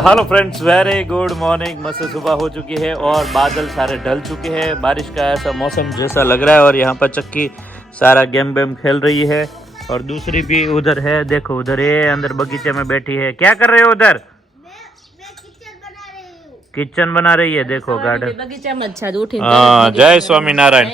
Hello friends, very good morning. मस्त सुबह हो चुकी है और बादल सारे ढल चुके हैं। बारिश का ऐसा मौसम जैसा लग रहा है और यहाँ पर चक्की सारा गेम वेम खेल रही है और दूसरी भी उधर है। देखो उधर ये अंदर बगीचे में बैठी है। क्या कर रहे हो उधर? किचन बना रही है। देखो गार्डन बगीचा में अच्छा उठी। हाँ, जय स्वामीनारायण।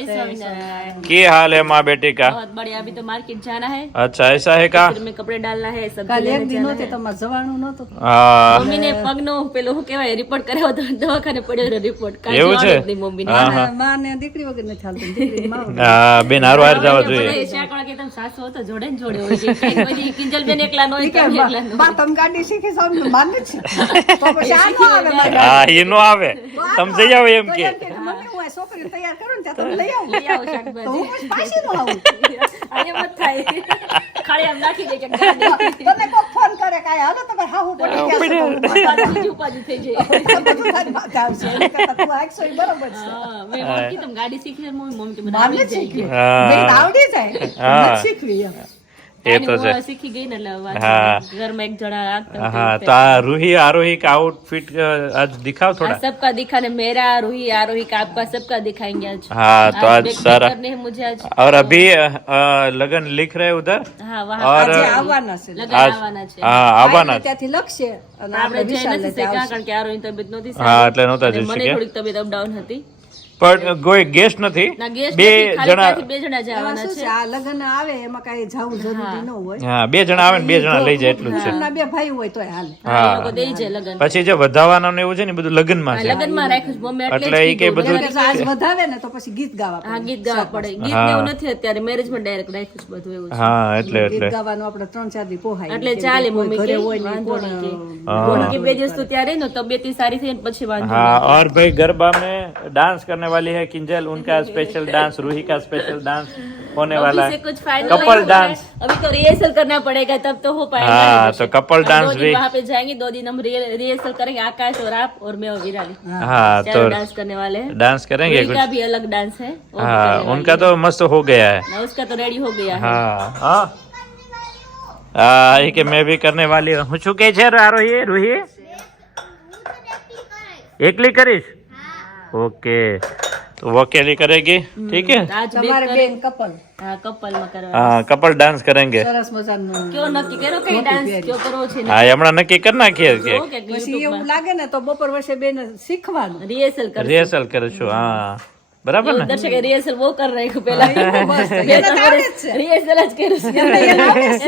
क्या हाल है माँ बेटी का? बहुत बढ़िया। अभी तो मार्केट जाना है। अच्छा ऐसा है का? फिर में कपड़े डालना है सब। કાલે એક દિન હોતે તો મારે જવાનું નહોતું. हाँ મમ્મી ને પગનો પેલો શું કહેવાય રિપોર્ટ કર્યો તો દવાખાને પડ્યો રિપોર્ટ એવું છે? મમ્મી હા, હા. માં ને દીકરી વગર નથી ચાલતું. દીકરીની માં વગર. હા, બેન હારો હાર જવા જોઈએ. શાકવાળા કે તમે સાસુ હો તો જોડે ને જોડે હોય છે. કઈ બધી કિંજલ બેન એકલા નો હોય તો એકલા નો. બા તમે ગાડી શીખી છો ને માન નથી. તો પછી આ નો આવે મારે. હા એ નો આવે. તમે જઈ આવો એમ તો કે. એમ કે મમ્મી હું આ છોકરીને તૈયાર કરું ને ત્યાં તમે લઈ આવો. લઈ આવો તો શાકભાજી. હું પછી પાછી નો આવું. અહીંયા મત થાય. ખાલી આમ નાખી દે કે ગાડી. તમે કોક ફોન કરે કાંઈ હાલો તમારે હાહુ પડી ગયા છે તો ઉપાધિ થઈ જાય. બધું થાય વાત આવશે. એની કરતાં તું આખસો ઈ બરોબર છે. હા, મેં મમ્મી કીધું ગાડી શીખી છે. મમ્મી કે મને માન આવડી નથી શીખવી. હા. મેં કીધું આવડી જાય. હા. નથી શીખવી એમ. એ તો છે. શીખી ગઈ ને એટલે વાત हाँ. ઘરમાં એક જણા રાખતા हाँ तो आ रूही आरोही का आउटफिट आज दिखाओ थोड़ा। सबका दिखाने मेरा रूही आरोही का आपका सबका दिखाएंगे आज। हाँ तो आज बेक सारा करने हैं मुझे आज। और अभी लगन लिख रहे उधर हाँ वहाँ और આજે આવવાના છે. लगन आज આવવાના છે। हाँ આવવાના આવીને ત્યાંથી લખશે અને આપણે આપણે જઈ વિશાલ નથી લેતે શક્યા આવશે. કારણ કે આરોહીની તબિયત નહોતી હા સારી એટલે નહોતા અને જઈ મને શક્યા થોડીક તબિયત અપડાઉન હતી પણ કોઈ ગેસ્ટ નથી ના ગેસ્ટ બે નથી ખાલી જણા ત્યાંથી બે જણા જ એમાં આવવાના શું છે। છે આ લગ્ન આવે એમાં કાંઈ જાવું જરૂરી ન હોય. હા બે જણા આવે ને બે જણા લઈ જાય એટલું જ છે કુટુંબના બે ભાઈ હોય તોય હાલે. હા એ લોકો દઈ જાય લગન પછી જે વધાવાનું ને એવું છે ને એ બધું લગ્નમાં છે લગનમાં રાખ્યું છે મમ્મી એટલે એટલે જ એ કે કીધું બધું એટલે આજ વધાવે ને તો પછી ગીત ગાવા હા પડે. ગીત ગાવા પડે ગીત ને એવું નથી અત્યારે મેરેજ માં ડાયરેક્ટ રાખ્યું છે બધું એવું છે હા એટલે ગીત એટલે ગાવાનું આપણે 3-4 દી પોહાય. એટલે કેમ કે ચાલે કોઈ મમ્મી ઘરે કે હોય ને વાંધો કોણ, નહીં કે બોલ के 2 દિવસ तो ત્યારે नो तबियत सारी थी પછી વાંધો हाँ और भाई गरबा में डांस करने वाली है किंजल। उनका स्पेशल डांस, रूही का स्पेशल डांस होने वाला से है। कुछ फाइनल कपल डांस। अभी तो रिहर्सल करना पड़ेगा तब तो हो पाएगा। हाँ तो कपल डांस भी वहाँ पे जाएंगे 2 दिन हम रिहर्सल करेंगे आकाश और आप और मैं और विराली हाँ तो चारों डांस करने वाले हैं। डांस करेंगे रूही कुछ। का भी अलग डांस है वो भी हाँ करने उनका तो मस्त हो गया है। वाले हैं। उसका तो रेडी हो गया है। हाँ हाँ हाँ ये कि मैं भी करने वाली हूँ। શું કે છે આરોહી રૂહી? એકલી કરીશ? ओके तो वो अकेली करेगी ठीक है। आज તમારે बेक બેન કપલ हाँ कपल में करवा हाँ कपल डांस करेंगे। સરસ મજાનું. क्यों नक्की करो कहीं डांस क्यों करो छे હા હમણાં નક્કી કરી નાખીએ કે પછી એવું લાગે ને તો બપોર વર્ષે બેન શીખવાનું. रिहर्सल कर રિહર્સલ કરીશું। હા બરાબર ને? दर्शक रिहर्सल वो कर रहे हैं पहला મસ્ત. એને તો આવડે જ છે. रिहर्सल જ કર્યું છે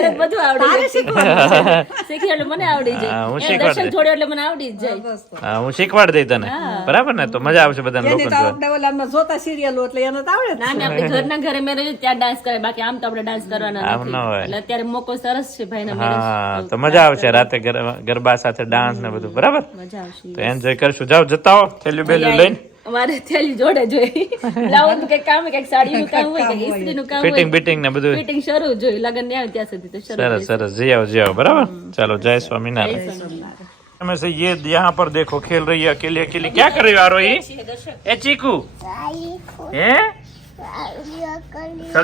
એને બધું આવડી તારે જાય શીખવાનું છે. શીખી એટલે મને આવડી હા, જાય હું એ શીખવાડી દર્શન છોડ્યો એટલે મને આવડી જ જાય બસ તો. હા હું શીખવાડી દઈ તને બરાબર ને તો મજા આવશે બધાને એની લોકોને તો જોવા। આપણે ઓલામાં જોતા સિરિયલો એટલે એને તો આવડે જ ના છે. અમે આપણે ઘરના ઘરે મેરેજ ત્યાં ડાન્સ કરે બાકી આમ તો આપણે ડાન્સ કરવાના આમ ન નથી હોય। એટલે અત્યારે મોકો સરસ છે ભાઈના હા મેરેજ તો મજા આવશે રાતે ગરબા સાથે ડાન્સ ને બધું બરાબર મજા આવશે તો એન્જોય કરશું। જાઓ જતા હો થેલી બેલી લઈને। અમારે થેલી જોડે જોઈ બ્લાઉઝ કે કામ કે સાડીનું કામ હોય કે ઇસ્ત્રીનું કામ હોય ફિટિંગ બિટિંગ ને બધું ફિટિંગ શરૂ જોઈ લગન ને આવે ત્યાં સુધી તો શરૂ सरस सरस जी आओ बराबर। चलो जय स्वामीनारायण। में से ये यहाँ पर देखो खेल रही है अकेली अकेली। क्या कर रही हो आरोही? ए चीकू है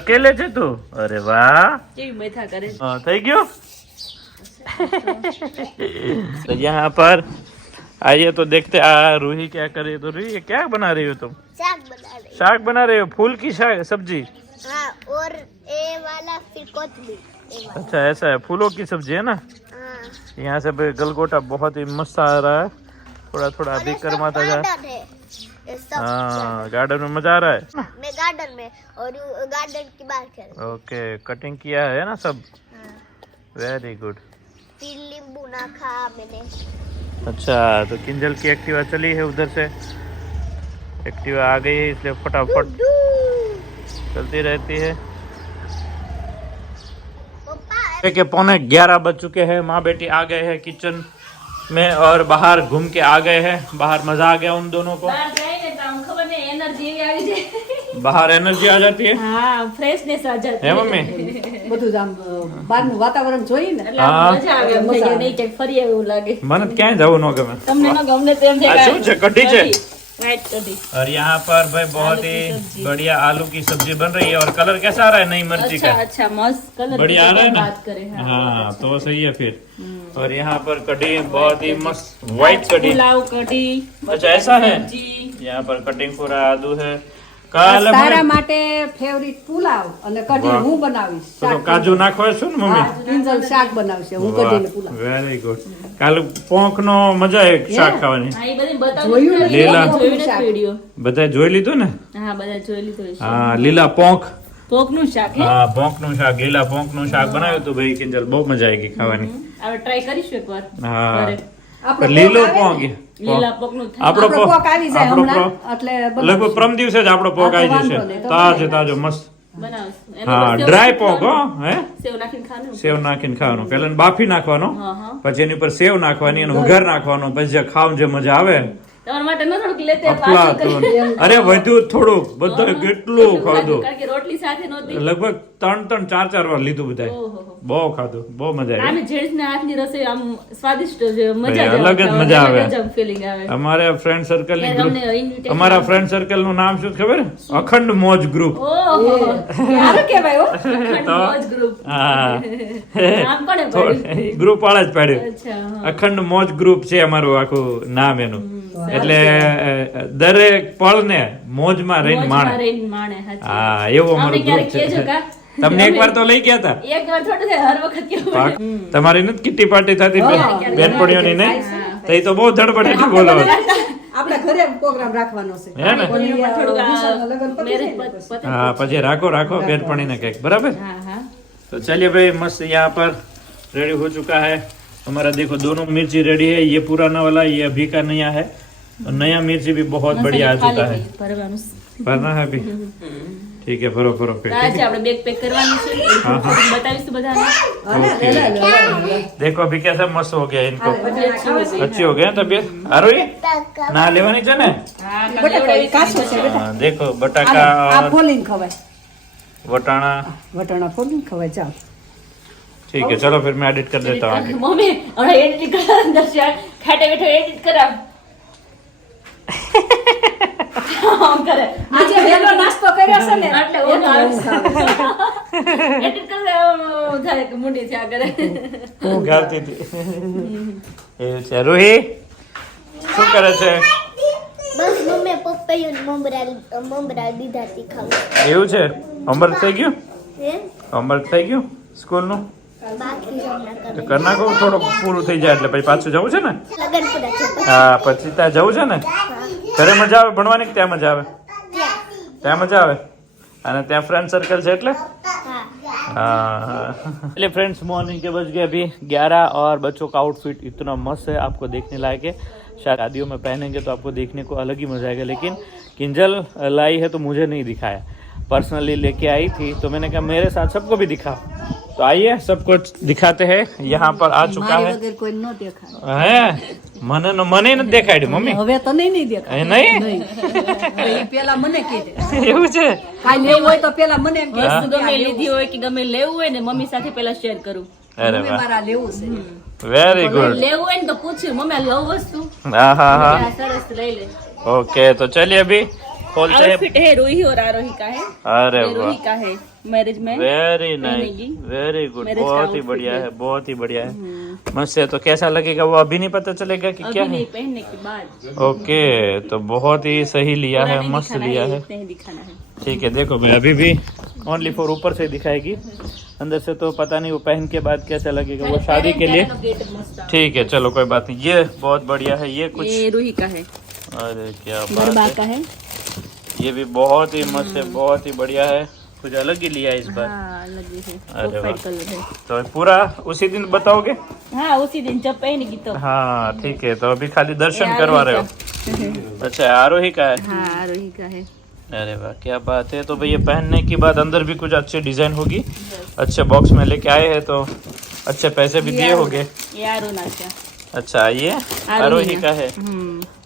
अकेले छे तू? अरे वाह કેવી મથા કરે છે हाँ, થઈ ગયો। तो यहाँ पर आइए तो देखते आ रूही क्या कर रही है। तो रूही क्या बना रही हो तुम? साग बना रही साग बना रही हो? फूल की सब्जी? हाँ और ये वाला फिर कोथमीर ये वाला अच्छा ऐसा है फूलों की सब्जी है ना। हाँ यहाँ से गलगोटा बहुत ही मस्त आ रहा है। थोड़ा थोड़ा और अभी ये सब गर्माता जा। गार्डन है ये सब हाँ गार्डन में मजा आ रहा है। मैं गार्डन में और गार्डन की बाहर खेल रही ओके कटिंग किया है ना सब। हूँ। हाँ वेरी गुड। फिर नींबू ना खा मैंने अच्छा तो किंजल की एक्टिवा चली है उधर से। एक्टिवा आ गई है इसलिए फटाफट चलती रहती है। पापा के 11:15 बज चुके हैं। माँ बेटी आ गए हैं किचन में और बाहर घूम के आ गए हैं। बाहर मजा आ गया उन दोनों को। બહાર જાય ને તો આમ ખબર ને એનર્જી એવી આવી જાય बाहर एनर्जी आ जाती है હા ફ્રેશનેસ આ જાતી है मम्मी? બધું જ આમ બહારનું વાતાવરણ જોઈ ને એટલે આમ હા। મજા આવે એમ થઈ જાય નહીં ક્યાંક ફરી એવું લાગે મને ક્યાંય જવું ન ગમે। તમને ન ગમને તો એમ આ થાય શું છે? કઢી છે? व्हाइट कढ़ी और यहाँ पर भाई बहुत आलू की ही सब्जी। बढ़िया आलू की सब्जी बन रही है और कलर कैसा आ रहा है नई मिर्ची अच्छा का अच्छा मस्त कलर बढ़िया आ रहा है ना बात करें हाँ तो सही है फिर और यहाँ पर कढ़ी बहुत ही मस्त व्हाइट कढ़ी पुलाव कढ़ी अच्छा ऐसा है सब्जी यहाँ पर कटिंग पूरा आदू है કાલે તારા મને માટે ફેવરિટ પુલાવ અને કઢી વાહ. હું બનાવીશ તો કાજુ નાખવા છો ને મમ્મી કિંજલ શાક બનાવશે હું કઢી ને પુલાવ વેરી ગુડ કાલે પોંક નો મજા આવે શાક ખાવાની હા એ બધી બતાવું જોયું ને? લીલા. જોયું ને વિડિયો બધા જોઈ લીધું ને હા બધા જોઈ લીધું હશે હા લીલા પોંક પોકનું શાક હે હા પોંક નું શાક લીલા પોંક નું શાક બનાવ્યું હતું ભાઈ કિંજલ બહુ મજા આવી ગઈ ખાવાની હવે ટ્રાય કરીશું એકવાર હા ઘરે. આપણો લીલો પોંક આવે પોંક લીલા પોકનું થાય આપણો આપણો પોક આવી જાય આપણો હમણાં પોક એટલે લગભગ પ્રમ દિવસે જ આપણો પોક હા, તો આવી વાંધો જશે નહીં, તો તાજો બનાવી તાજો મસ્ત બનાવશું એનો હા સેવ ડ્રાય નાખીને પોક હો હે સેવ નાખીને ખાવાનું સેવ નાખીને ખાવાનું પહેલા એને બાફી નાખવાનો હા હા પછી એની ઉપર સેવ નાખવાની અને વઘાર નાખવાનો પછી જે ખાવાનું જે મજા આવે તમારા માટે ન થોડુંક લેતે અફલાતુન. અરે વધ્યું થોડુંક બધા કેટલું ખાધું કારણ કે રોટલી સાથે નહોતી લગભગ 3-4 વાર લીધું બધા ઓહો બહુ ખાધું બહુ મજા આવી આમે જેન્ટ્સ ના હાથની રસોઈ આમ સ્વાદિષ્ટ છે મજા ભાઈ, જ અલગ જ મજા આવે. ફીલિંગ આવે અમારે ફ્રેન્ડ સર્કલ ની ત્યારે ગ્રુપ અમને invitation અમારા ફ્રેન્ડ સર્કલ નું નામ શું છે ખબર અખંડ મોજ ગ્રુપ ઓહો સારું કહેવાય હો તો મોજ ગ્રુપ હા નામ કોણે પાડ્યું ગ્રુપ વાળા જ પાડ્યું અચ્છા હા અખંડ મોજ ગ્રુપ છે અમારું આખું નામ એનું એટલે દરેક પળને મોજમાં રહીને મોજમાં માણે રહીને માણે સાચી વાત. હા એવું અમને અમારું ગ્રુપ ક્યારેક છે કહેજો કા? તમને એકવાર તો લઈ ગયા હતા એક વાર થોડું થાય હર વખત કેવું હોય? તમારી નથી કિટ્ટી પાર્ટી થતી ક્યારેક બેનપણીઓની નહીં હા. તો એ તો બહુ ધડબડેથી બોલો આપણે ઘરે પ્રોગ્રામ રાખવાનો છે હે ને થોડુંક વિશાલના લગ્ન પતી marriage જાય ને પતે. हाँ પછી રાખो બેનपणी कहीं बराबर हाँ हाँ तो चलिए भाई मस्त यहाँ पर रेडी हो चुका है हमारा देखो दोनों मिर्ची रेडी है ये पुराना वाला ये अभी का नया है और नया मिर्ची भी बहुत बढ़िया आ चुका है ભરવાનું છે. भरना है अभी ठीक है भरो તો આજે આપણે બેગ પેક કરવાનું છે એ હા, હા. થોડુંક બતાવીશું બધાને ओके देखो अभी कैसा मस्त हो गया इनको બધી अच्छी હોય છે. अच्छी हो गया तबियत आ रही ना लेवानी है ना હા બટાકા કાચો છે બેટા हाँ, देखो बटाका આ और ફોલીને ખવાય वटाना વટાણા ફોલીને ખવાય જાઓ ठीक है चलो फिर मैं एडिट कर देता हूँ आगे મમ્મી હમણાં એડિટ કરા અંદર છે ખાટે બેઠો એડિટ કરાવ આમ કરે આજે વહેલો નાસ્તો કર્યો છે ને એટલે ઊંઘ આવે એડિટ કરે થાય કે મુંડી થયા કરે ગાતી હતી એવું છે રૂહી શું કરે છે બસ મમ્મી પપૈયું મમરા દીધા તી ખાવું એવું છે હોમવર્ક થઈ ગયું હે હોમવર્ક થઈ ગયું સ્કૂલનું બાકી હમણાં તો કરું કરી નાખો થોડું પૂરું થઈ જાય એટલે પછી પાછું જવું છે ને લગન પૂરા છે પછી હા પછી ત્યાં જવું છે ને ઘરે મજા આવે ભણવાની કે ત્યાં મજા આવે ત્યાં મજા આવે અને ત્યાં फ्रेंड सर्कल છે એટલે હા हाँ चलिए फ्रेंड्स मॉर्निंग के बज गए अभी 11 और बच्चों का आउटफिट इतना मस्त है आपको देखने लायक है शायद शादियों में पहनेंगे तो आपको देखने को अलग ही मजा आएगा लेकिन किंजल लाई है तो मुझे नहीं दिखाया पर्सनली लेके आई थी तो मैंने कहा मेरे साथ सबको भी दिखाओ तो आइए सबको दिखाते हैं यहाँ पर आ चुका મારી है વગર કોઈ ન દેખાય है મને નથી દેખાડ્યું મમ્મી હવે તો નહીં દેખાય એ નહીં એ પેલા મને કીધે એવું છે કાઈ લેવું હોય તો પેલા મને કહે. વસ્તુ ગમે લીધી હોય કે ગમે લેવું હોય ને મમ્મી સાથે પેલા શેર કરું અરે મમ્મી વાહ મારા લેવું છે વેરી ગુડ લેવું હોય ને તો પૂછ્યું મમ્મી આ લઉં વસ્તુ हाँ हाँ हाँ આ સરસ લઈ લે ओके तो चलिए अभी खोलते हैं आउटफिट है रूही और आरोही का है अरे ये वाह रूही का है मैरिज में वेरी पहनेगी। नाइस वेरी गुड Marriage का बहुत ही outfit बढ़िया है। है बहुत ही बढ़िया है मस्त है तो कैसा लगेगा वो अभी नहीं पता चलेगा कि क्या अभी है नहीं पहनने के बाद ओके तो बहुत ही सही लिया पूरा है नहीं मस्त दिखाना लिया है, है इतना ही दिखाना है ठीक है देखो भाई अभी भी ओनली फॉर ऊपर से दिखाएगी अंदर से तो पता नहीं वो पहन के बाद कैसा लगेगा वो शादी के लिए ठीक है चलो कोई बात नहीं ये बहुत बढ़िया है ये कुछ ये रूही का है अरे क्या गरबा बात का है है ये भी बहुत ही मस्त है बहुत ही बढ़िया है कुछ अलग ही लिया है इस बार हाँ अलग ही है अरे ऑफ वाह। वाइट कलर है तो पूरा उसी दिन बताओगे हाँ उसी दिन जब पहनेगी तो हाँ ठीक है तो अभी खाली दर्शन ये करवा आरोही रहे हो अच्छा आरोही का है हाँ आरोही का है अरे वाह क्या बात है तो भाई ये पहनने के बाद अंदर भी कुछ अच्छे डिजाइन होगी अच्छे बॉक्स में लेके आए हैं तो अच्छे पैसे भी दिए होंगे ये आरोना का अच्छा ये आरोही का है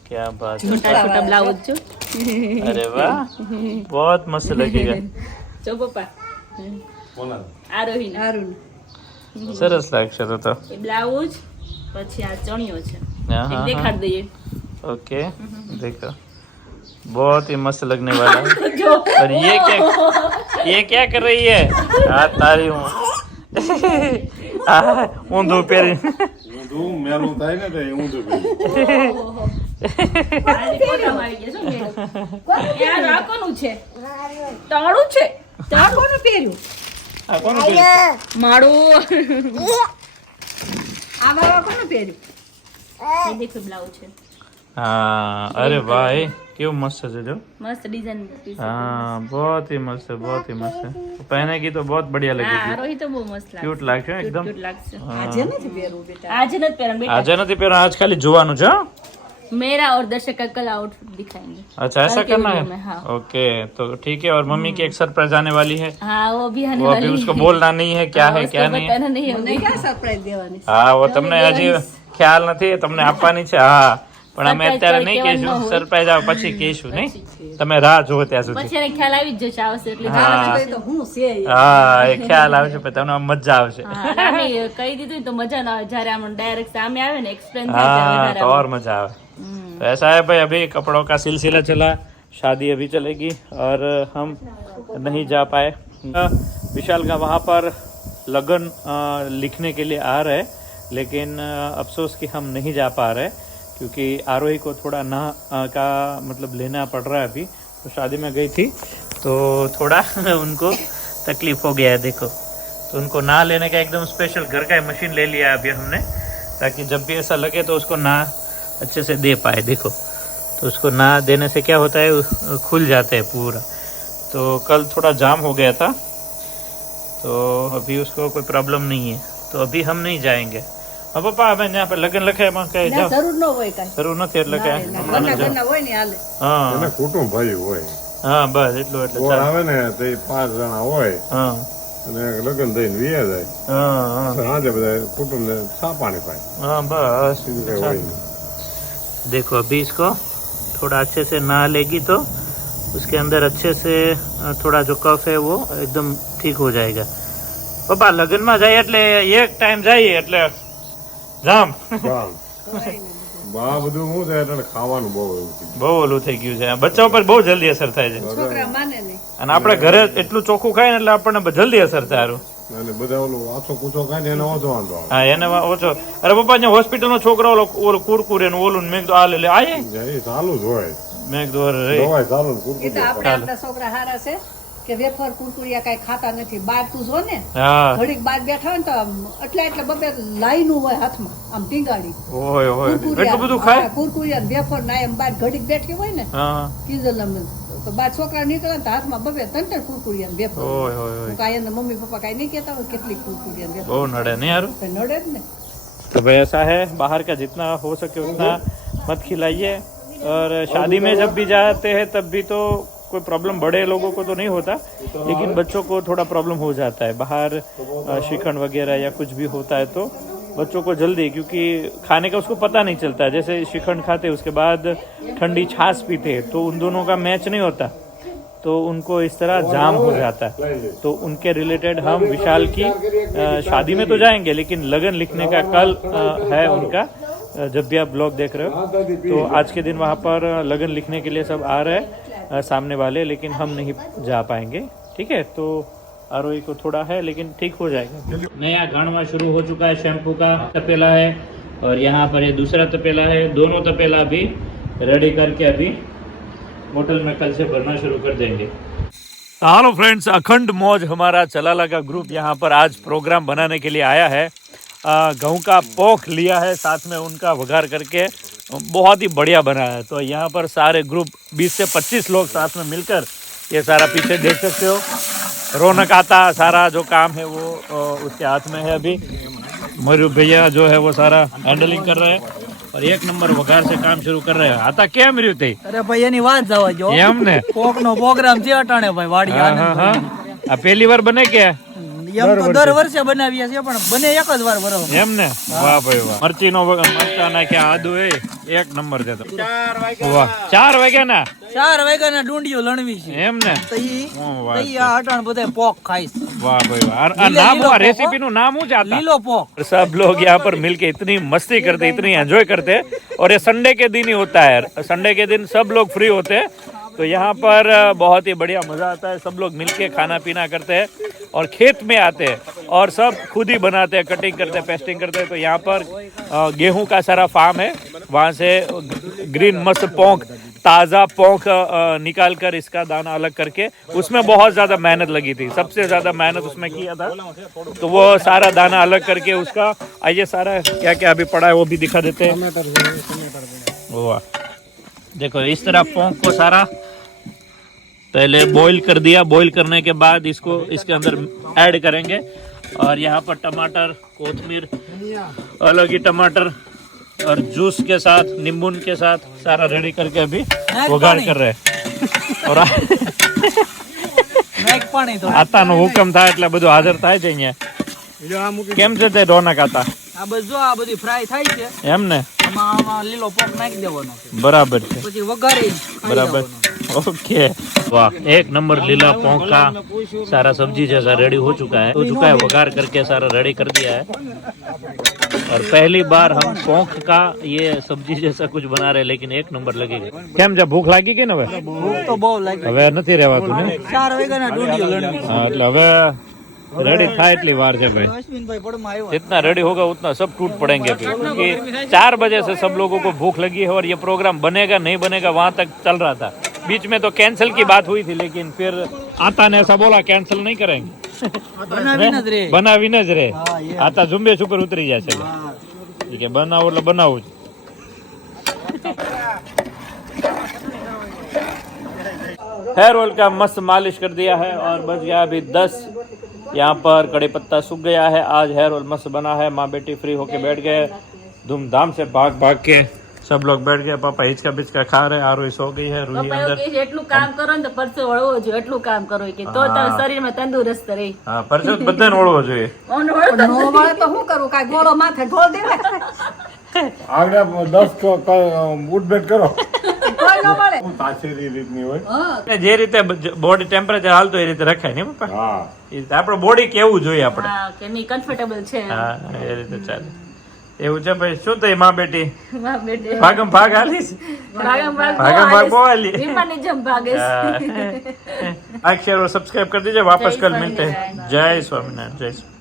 क्या बात है छोटा छोटा ब्लाउज जो अरे वाह बहुत मस्त लगेगा जो पप्पा आरोही ना હારું સરસ લાગશે તો એ બ્લાઉઝ પછી આ ચણિયો છે હા, એક હા, દેખાડ દઈએ ओके देखो बहुत ही मस्त लगने वाला है। जो और ये क्या कर रही है? हाथ तारी हूँ ऊंधो पेरी ઊંધું મેલું થાય ને તો એ ઊંધું પહેર્યું. આજે ફોટામાં આવી ગયા છો મેડમ. યાર આ કોનું છે? તાળું છે. ચા કોનું પહેર્યું? આ કોનું પેરી? માળું. આ બાબા કોનું પહેર્યું? ये देखो ब्लाउज है हाँ अरे भाई क्यों मस्त है जो मस्त डिजाइन हाँ बहुत ही मस्त है बहुत ही मस्त है पहनेगी तो बहुत बढ़िया हाँ लगेगी रोही तो बહુ મસ્ત લાગે ક્યુટ લાગશે એકદમ ક્યુટ લાગશે આજે નથી પહેરવું બેટા. આજે નથી પહેરવાનું બેટા આજે નથી પહેરવાનું આજ ખાલી જોવાનું છે हाँ? मेरा और दर्शक का कल आउटफिट दिखाएंगे अच्छा ऐसा कल के करना वीडियो है में, हाँ। ओके तो ठीक है और मम्मी की एक सरप्राइज आने वाली है हाँ वो भी आने वो अभी वाली उसको है। बोलना नहीं है क्या हाँ, है उसको क्या नहीं है बताना नहीं है મને उन्हें। ક્યાં સરપ્રાઈઝ દેવાની છે? હા वो તમને હજી ખ્યાલ નથી તમને આપવાની છે હા પણ અમે Surprise અત્યારે કોઈ નહીં કહેવાનું કહીશું હોય. સરપ્રાઈઝ આવે પછી કહીશું નહીં તમે રાહ જુઓ ત્યાં સુધી પછી એને ખ્યાલ આવી જ જશે આવશે એટલે હા. તો એ તો હું છે એ. હા એ ખ્યાલ આવશે પછી તમને મજા આવશે હા અને આમે કહી દીધું ને તો મજા ના આવે જ્યારે આમ ડાયરેક્ટ સામે આવે ને एक्सप्लेन થાય हाँ ત્યારે વધારે तो આવે। और मजा आवे तो ऐसा है भाई अभी कपड़ों का सिलसिला चला शादी अभी चलेगी और हम नहीं जा पाए विशाल का वहाँ पर लगन लिखने के लिए आ रहे लेकिन अफसोस कि हम नहीं जा पा रहे क्योंकि आरोही को थोड़ा ना का मतलब लेना पड़ रहा है अभी तो शादी में गई थी तो थोड़ा उनको तकलीफ हो गया है देखो तो उनको ना लेने का एकदम स्पेशल घर का मशीन ले लिया है अभी हमने ताकि जब भी ऐसा लगे तो उसको ना अच्छे से दे पाए देखो तो उसको ना देने से क्या होता है खुल जाते हैं पूरा तो कल थोड़ा जाम हो गया था तो अभी उसको कोई प्रॉब्लम नहीं है तो अभी हम नहीं जाएंगे अब पापा हमें यहाँ पे लगन लखे कहे ના, जाओ જરૂર ન હોય કાંઈ. જરૂર નથી એટલે કે ઘરના ઘરના હોય ને હાલે. હા એને કુટુંબ ભાઈ હોય હા બસ એટલું એટલે કોણ ચાલ આવે ને તો એ 5 જણા હોય હા અને લગ્ન થઈને વિયા જાય હા હા સાંજે બધા કુટુંબને ચા પાણી પાય हाँ बस બીજું કઈ હોય નહીં. देखो अभी इसको थोड़ा अच्छे से नहा लेगी तो उसके अंदर अच्छे से थोड़ा जो कफ है वो एकदम ठीक हो जाएगा पप्पा लगन में जाए એટલે એક ટાઈમ જઈએ એટલે જામ કામ. બા બધું શું થાય એટલે ખાવાનું બહુ એવું છે. બહુ ઓલું થઈ ગયું છે બચ્ચાઓ પર બહુ જલ્દી અસર થાય છે છોકરા માને નહીં. અને આપણે ઘરે એટલું ચોખ્ખું ખાય ને એટલે આપણને જલ્દી અસર થાય હારું. અને બધા ઓલું આછો કૂચો ખાય ને એને ઓછો વાંધો આવે. હા એને ઓછો અરે પપ્પા અહીંયા હોસ્પિટલનો છોકરો ઓલું કુરકુરે ને ઓલું ને મેં કીધું આ લે આયે એ ચાલુ જ હોય મેં કીધું અરે રે દવાઈ ચાલુ ને એ કુરકુરી તો આપણે આપણા છોકરા હારા છે કે વેફર કુરકુરિયા કાંઈ ખાતા નથી. બહાર તું જો ને હા ઘડીક બહાર બેઠા હોય ને તો આમ એટલે બબે લાઈનું હોય હાથમાં આમ ટીંગાડી ઓય ઓય એટલું બધું ખાય કુરકુરિયા ને વેફર ના એમ બહાર ઘડીક બેઠી હોય ને હા કીધું તો બાર છોકરા નીકળે ને તો હાથમાં બબે ત્રણ કુરકુરિયા ને વેફર ઓય ઓય ઓય કાંઈ એના મમ્મી પપ્પા કાંઈ નહીં કહેતા હોય કેટલી કુરકુરિયા ને વેફર બહુ નડે નહીં હારું તો નડે જ ને. तो भाई ऐसा है बाहर का जितना हो सके उतना मत खिलाइए और शादी में जब भी जाते हैं तब भी तो कोई प्रॉब्लम बड़े लोगों को तो नहीं होता लेकिन बच्चों को थोड़ा प्रॉब्लम हो जाता है बाहर श्रीखंड वगैरह या कुछ भी होता है तो बच्चों को जल्दी क्योंकि खाने का उसको पता नहीं चलता है जैसे श्रीखंड खाते उसके बाद ठंडी छाछ पीते तो उन दोनों का मैच नहीं होता तो उनको इस तरह जाम हो जाता है तो उनके रिलेटेड हम विशाल की शादी में तो जाएंगे लेकिन लगन लिखने का कल है उनका जब भी आप ब्लॉग देख रहे हो तो आज के दिन वहाँ पर लगन लिखने के लिए सब आ रहे हैं सामने वाले लेकिन हम नहीं जा पाएंगे ठीक है तो आरोही को थोड़ा है लेकिन ठीक हो जाएगा नया गानवा शुरू हो चुका है शैम्पू का तपेला है और यहाँ पर ये दूसरा तपेला है दोनों तपेला अभी रेडी करके अभी बोतल में कल से भरना शुरू कर देंगे हेलो फ्रेंड्स अखंड मौज हमारा चलाला का ग्रुप यहाँ पर आज प्रोग्राम बनाने के लिए आया है गेहूं का पोख लिया है साथ में उनका वघार करके बहुत ही बढ़िया बना है तो यहाँ पर सारे ग्रुप 20 से 25 लोग साथ में मिलकर ये सारा पीछे देख सकते हो रौनक आता सारा जो काम है वो उसके हाथ में है अभी मयूर भैया जो है वो सारा हैंडलिंग कर रहे हैं और एक नंबर वघार से काम शुरू कर रहे हैं आता क्या मर्યું તે અરે ભાઈ એની વાત જવા જો એમ ને કોક નો પ્રોગ્રામ છે અટાણે ભાઈ વાડી હા હા હા આ પહેલી વાર બને કે એમ તો દર વર્ષે બનાવીએ છીએ પણ બને એક જ વાર બરોબર એમ ને વાહ ભાઈ વાહ મરચી નો મરચા નાખ્યા આદુ એ એક નંબર છે તો વાહ 4 વાગ્યા ના 4 વાગ્યાના ડુંડિયો લણવી છે એમ ને તો ઈ વાહ આ અટાણ બધા પોક ખાઈશ वाह भाई वाह और नाम हुआ रेसिपी नु नाम क्या था લીલો પોક सब लोग यहाँ पर मिलके इतनी मस्ती करते इतनी एंजॉय करते और ये संडे के दिन ही होता है संडे के दिन सब लोग फ्री होते हैं तो यहाँ पर बहुत ही बढ़िया मज़ा आता है। सब लोग मिलके खाना पीना करते हैं और खेत में आते हैं और सब खुद ही बनाते हैं, कटिंग करते हैं, पेस्टिंग करते हैं। तो यहाँ पर गेहूं का सारा फार्म है, वहाँ से ग्रीन मस्त पोंख, ताज़ा पोंख निकाल कर इसका दाना अलग करके, उसमें बहुत ज़्यादा मेहनत लगी थी, सबसे ज़्यादा मेहनत उसमें किया था। तो वो सारा दाना अलग करके उसका, आइए सारा क्या क्या अभी पड़ा है वो भी दिखा देते हैं। वाह, देखो इस तरह पोंख को सारा पहले बॉईल कर दिया। बॉईल करने के बाद इसको इसके अंदर ऐड करेंगे और यहाँ पर टमाटर, कोथमीर, अलग ही टमाटर और जूस के साथ, नींबू के साथ सारा रेडी करके अभी वघार कर रहे हैं। और આતાનો હુકમ થાય એટલે બધું હાજર થાય છે અહીંયા। કેમ છે તે રોનક આતા? આ બધું આ બધી ફ્રાય થાય છે એમ ને? આમાં લીલો પોક નાખી દેવાનો છે, બરાબર છે, પછી વઘારી बराबर, ओके। वाह, एक नंबर लीला पोंक का सारा सब्जी जैसा रेडी हो चुका है, वघार करके सारा रेडी कर दिया है। और पहली बार हम पोंक का ये सब्जी जैसा कुछ बना रहे, लेकिन एक नंबर लगेगा। કેમ છે, ભૂખ લાગી કે ને? ભૂખ તો બહુ લાગી, હવે નથી રહેવાતું ને? 4 વાગ્યાના ડ્યુટી લણવી। हाँ, એટલે હવે रेडी था इतनी बार से भाई, અશ્વિનભાઈ પડમાં આવ્યા। जितना रेडी होगा उतना सब टूट पड़ेंगे फिर, क्योंकि 4 बजे से सब लोगों को भूख लगी है और ये प्रोग्राम बनेगा नहीं बनेगा वहां तक चल रहा था। बीच में तो कैंसिल की बात हुई थी, लेकिन फिर आता ने ऐसा बोला कैंसिल नहीं करेंगे, બનાવીને જ રે। બનાવીને જ રે। आता ઝુંબેશ ઉપર ઉતરી જાય છે કે બનાવો એટલે બનાવું જ। हेयर ऑयल का मस्त मालिश कर दिया है और बच गया अभी 10। यहाँ पर कड़ी पत्ता सूख गया है। आज हेयर ऑयल मस्त बना है। माँ बेटी फ्री होके बैठ गए, धूमधाम से भाग भाग के सब लोग बैठ गए। पापा हिचका बिचका खा रहे, आरोही सो गई है, रूही પપ્પા એવું अंदर। કહે છે, એટલું કામ કરો ને તો પરસો વળવો જોઈએ, એટલું કામ કરો કે તો શરીરમાં તંદુરસ્ત રહે। हाँ, परसों बधाने ओळવો જોઈએ। ઓન વળતો નો મળે તો શું કરું, કાંઈ ગોળો માથે ઢોળ દેવાય, આગળ 10 ઉઠબેઠ કરો, કોઈ ન મળે। તાછેરી રીતની હોય। જે રીતે બોડી ટેમ્પરેચર હાલતું એ રીતે રખાય ને પપ્પા? હા, એ રીતે આપણું બોડી કેવું જોઈએ આપણે? હા કે નહીં, કમ્ફર્ટેબલ છે। હા, એ રીતે ચાલે। એવું છે ભાઈ। શું થઈ માં બેટી? વાહ બેટે, ભાગમ ભાગ હાલીશ? ભાગમ ભાગમ ભાગ બહુ હાલી। વિમાનની જેમ ભાગે છે। लाइक शेयर और सब्सक्राइब कर दीजिए। वापस कल मिलते हैं। जय स्वामीनारायण, जय स्वामी।